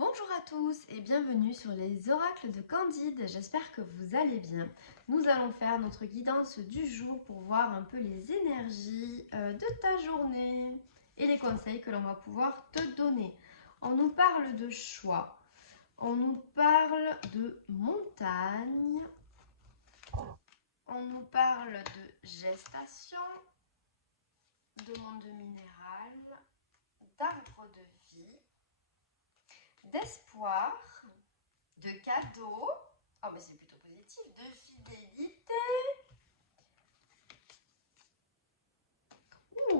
Bonjour à tous et bienvenue sur les oracles de Candide, j'espère que vous allez bien. Nous allons faire notre guidance du jour pour voir un peu les énergies de ta journée et les conseils que l'on va pouvoir te donner. On nous parle de choix, on nous parle de montagne, on nous parle de gestation, de monde minéral, d'arbre de vie, d'espoir, de cadeaux, oh mais c'est plutôt positif, de fidélité,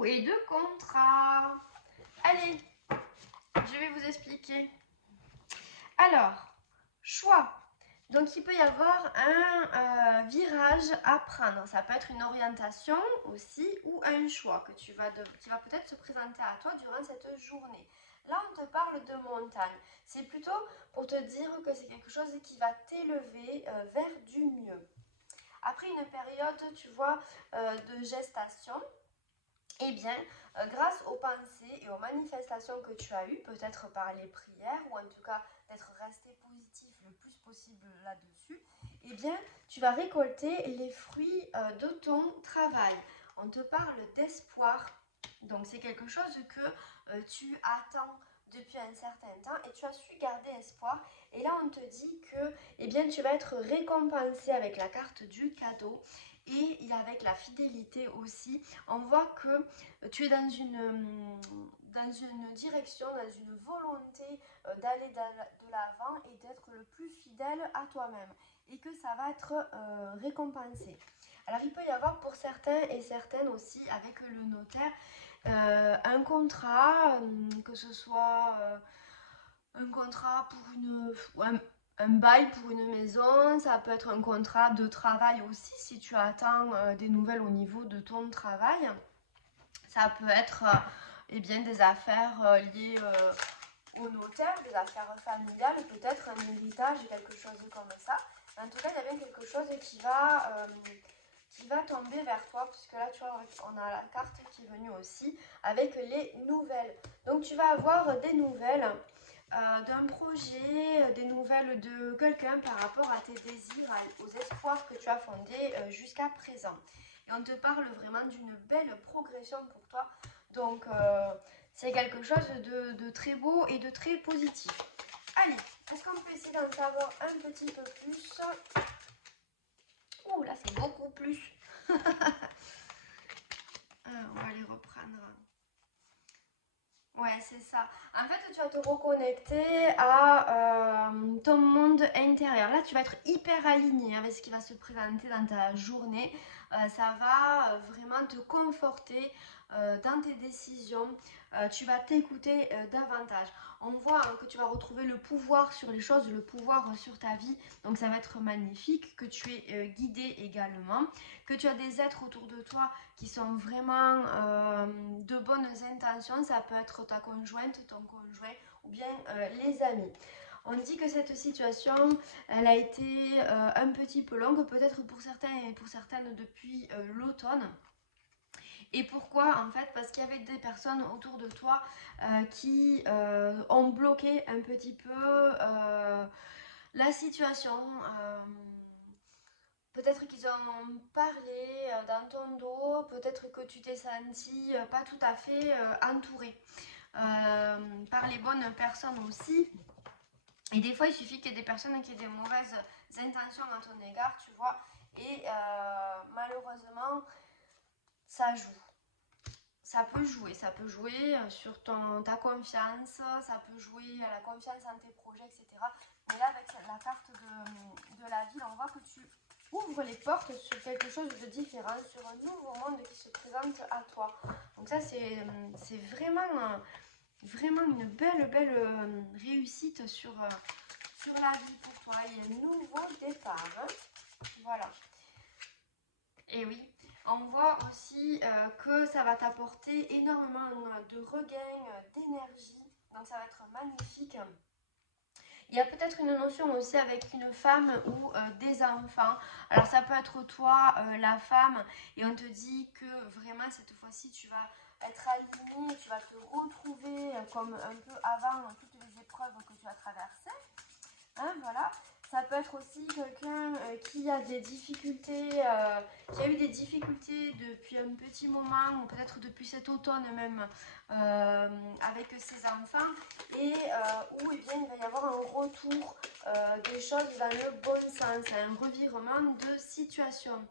et de contrat. Allez, je vais vous expliquer. Alors, choix. Donc il peut y avoir un virage à prendre. Ça peut être une orientation aussi ou un choix qui va peut-être se présenter à toi durant cette journée. Là, on te parle de montagne. C'est plutôt pour te dire que c'est quelque chose qui va t'élever vers du mieux. Après une période, tu vois, de gestation, eh bien, grâce aux pensées et aux manifestations que tu as eues, peut-être par les prières ou en tout cas d'être resté positif le plus possible là-dessus, eh bien, tu vas récolter les fruits de ton travail. On te parle d'espoir, donc c'est quelque chose que tu attends depuis un certain temps et tu as su garder espoir. Et là, on te dit que eh bien, tu vas être récompensé avec la carte du cadeau et avec la fidélité aussi. On voit que tu es dans une direction, dans une volonté d'aller de l'avant et d'être le plus fidèle à toi-même et que ça va être récompensé. Alors il peut y avoir pour certains et certaines aussi avec le notaire un contrat, que ce soit un contrat pour un bail pour une maison, ça peut être un contrat de travail aussi si tu attends des nouvelles au niveau de ton travail. Ça peut être eh bien, des affaires liées au notaire, des affaires familiales, peut-être un héritage, quelque chose comme ça. En tout cas, il y a bien quelque chose qui va tomber vers toi, puisque là, tu vois, on a la carte qui est venue aussi avec les nouvelles. Donc, tu vas avoir des nouvelles d'un projet, des nouvelles de quelqu'un par rapport à tes désirs, aux espoirs que tu as fondés jusqu'à présent. Et on te parle vraiment d'une belle progression pour toi. Donc, c'est quelque chose de très beau et de très positif. Allez, est-ce qu'on peut essayer d'en savoir un petit peu plus? Ouh, là, c'est beaucoup plus. On va les reprendre. Ouais, c'est ça. En fait, tu vas te reconnecter à ton monde intérieur. Là, tu vas être hyper aligné avec ce qui va se présenter dans ta journée. Ça va vraiment te conforter dans tes décisions. Tu vas t'écouter davantage. On voit que tu vas retrouver le pouvoir sur les choses, le pouvoir sur ta vie. Donc, ça va être magnifique. Que tu es guidé également. Que tu as des êtres autour de toi qui sont vraiment de bonnes intentions. Ça peut être ta conjointe, ton conjoint ou bien les amis. On dit que cette situation, elle a été un petit peu longue, peut-être pour certains et pour certaines depuis l'automne. Et pourquoi en fait? Parce qu'il y avait des personnes autour de toi qui ont bloqué un petit peu la situation. Peut-être qu'ils ont parlé dans ton dos, peut-être que tu t'es senti pas tout à fait entouré par les bonnes personnes aussi. Et des fois, il suffit qu'il y ait des personnes qui aient des mauvaises intentions à ton égard, tu vois. Et malheureusement, ça joue. Ça peut jouer sur ta confiance, ça peut jouer à la confiance en tes projets, etc. Mais là, avec la carte de la ville, on voit que tu ouvres les portes sur quelque chose de différent, sur un nouveau monde qui se présente à toi. Donc ça, c'est vraiment, vraiment une belle réussite sur la vie pour toi. Il y a un nouveau départ. Hein. Voilà. Et oui, on voit aussi que ça va t'apporter énormément de regain, d'énergie. Donc ça va être magnifique. Il y a peut-être une notion aussi avec une femme ou des enfants. Alors ça peut être toi, la femme, et on te dit que vraiment cette fois-ci tu vas être aligné, tu vas te retrouver comme un peu avant toutes les épreuves que tu as traversées. voilà. Ça peut être aussi quelqu'un qui a des difficultés, qui a eu des difficultés depuis un petit moment, ou peut-être depuis cet automne même, avec ses enfants, et où eh bien, il va y avoir un retour des choses dans le bon sens, un revirement de situation.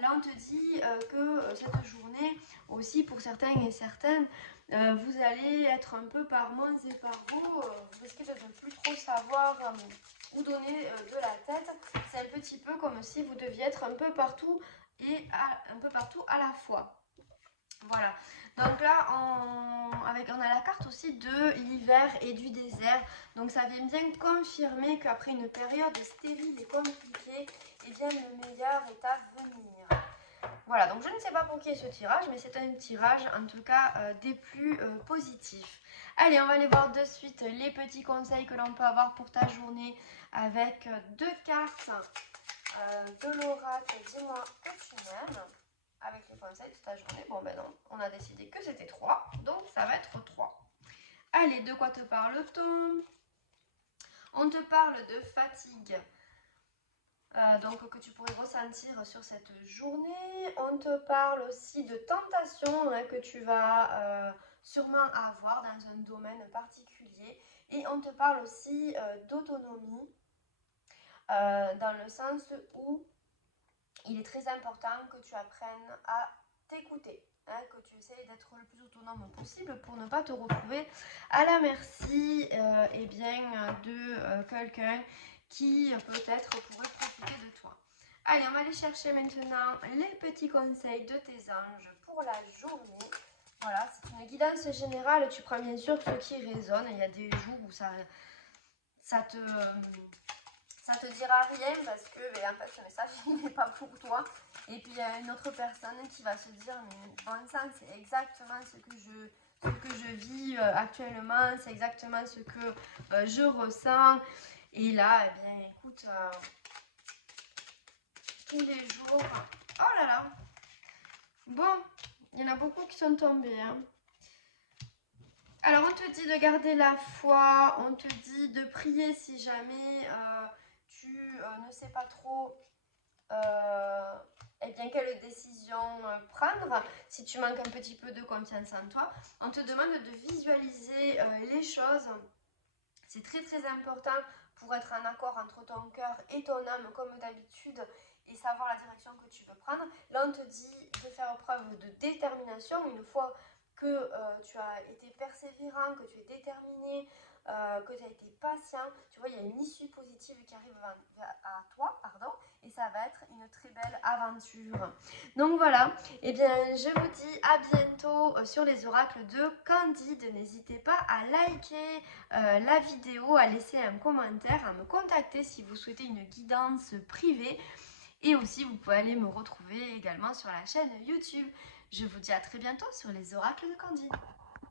Là, on te dit que cette journée, aussi pour certains et certaines, vous allez être un peu par moments et par bouts, vous risquez de ne plus trop savoir où donner de la tête. C'est un petit peu comme si vous deviez être un peu partout et un peu partout à la fois. Voilà, donc là on a la carte aussi de l'hiver et du désert, donc ça vient bien confirmer qu'après une période stérile et compliquée, eh bien le meilleur est à venir. Voilà, donc je ne sais pas pour qui est ce tirage, mais c'est un tirage en tout cas des plus positifs. Allez, on va aller voir de suite les petits conseils que l'on peut avoir pour ta journée avec deux cartes de l'oracle. Dis-moi que tu m'aimes avec les conseils de ta journée. Bon ben non, on a décidé que c'était 3, donc ça va être 3. Allez, de quoi te parle-t-on? On te parle de fatigue. Donc que tu pourrais ressentir sur cette journée. On te parle aussi de tentation que tu vas sûrement avoir dans un domaine particulier. Et on te parle aussi d'autonomie dans le sens où il est très important que tu apprennes à t'écouter, que tu essayes d'être le plus autonome possible pour ne pas te retrouver à la merci eh bien, de quelqu'un qui peut-être pourrait profiter de toi. Allez, on va aller chercher maintenant les petits conseils de tes anges pour la journée. Voilà, c'est une guidance générale, tu prends bien sûr ce qui résonne. Il y a des jours où ça te dira rien parce que en fait, ce message il n'est pas pour toi. Et puis il y a une autre personne qui va se dire mais bon sang, c'est exactement ce que je vis actuellement, c'est exactement ce que je ressens. Et là, eh bien, écoute, tous les jours, oh là là, bon, il y en a beaucoup qui sont tombés. Hein. Alors, on te dit de garder la foi, on te dit de prier si jamais tu ne sais pas trop eh bien, quelle décision prendre, si tu manques un petit peu de confiance en toi. On te demande de visualiser les choses. C'est très très important pour être en accord entre ton cœur et ton âme comme d'habitude et savoir la direction que tu veux prendre. Là, on te dit de faire preuve de détermination une fois que tu as été persévérant, que tu es déterminé, que tu as été patient. Tu vois, il y a une issue positive qui arrive à toi, et ça va être une très belle aventure. Donc voilà, et bien je vous dis à bientôt sur les oracles de Candide. N'hésitez pas à liker la vidéo, à laisser un commentaire, à me contacter si vous souhaitez une guidance privée. Et aussi, vous pouvez aller me retrouver également sur la chaîne YouTube. Je vous dis à très bientôt sur les oracles de Candide.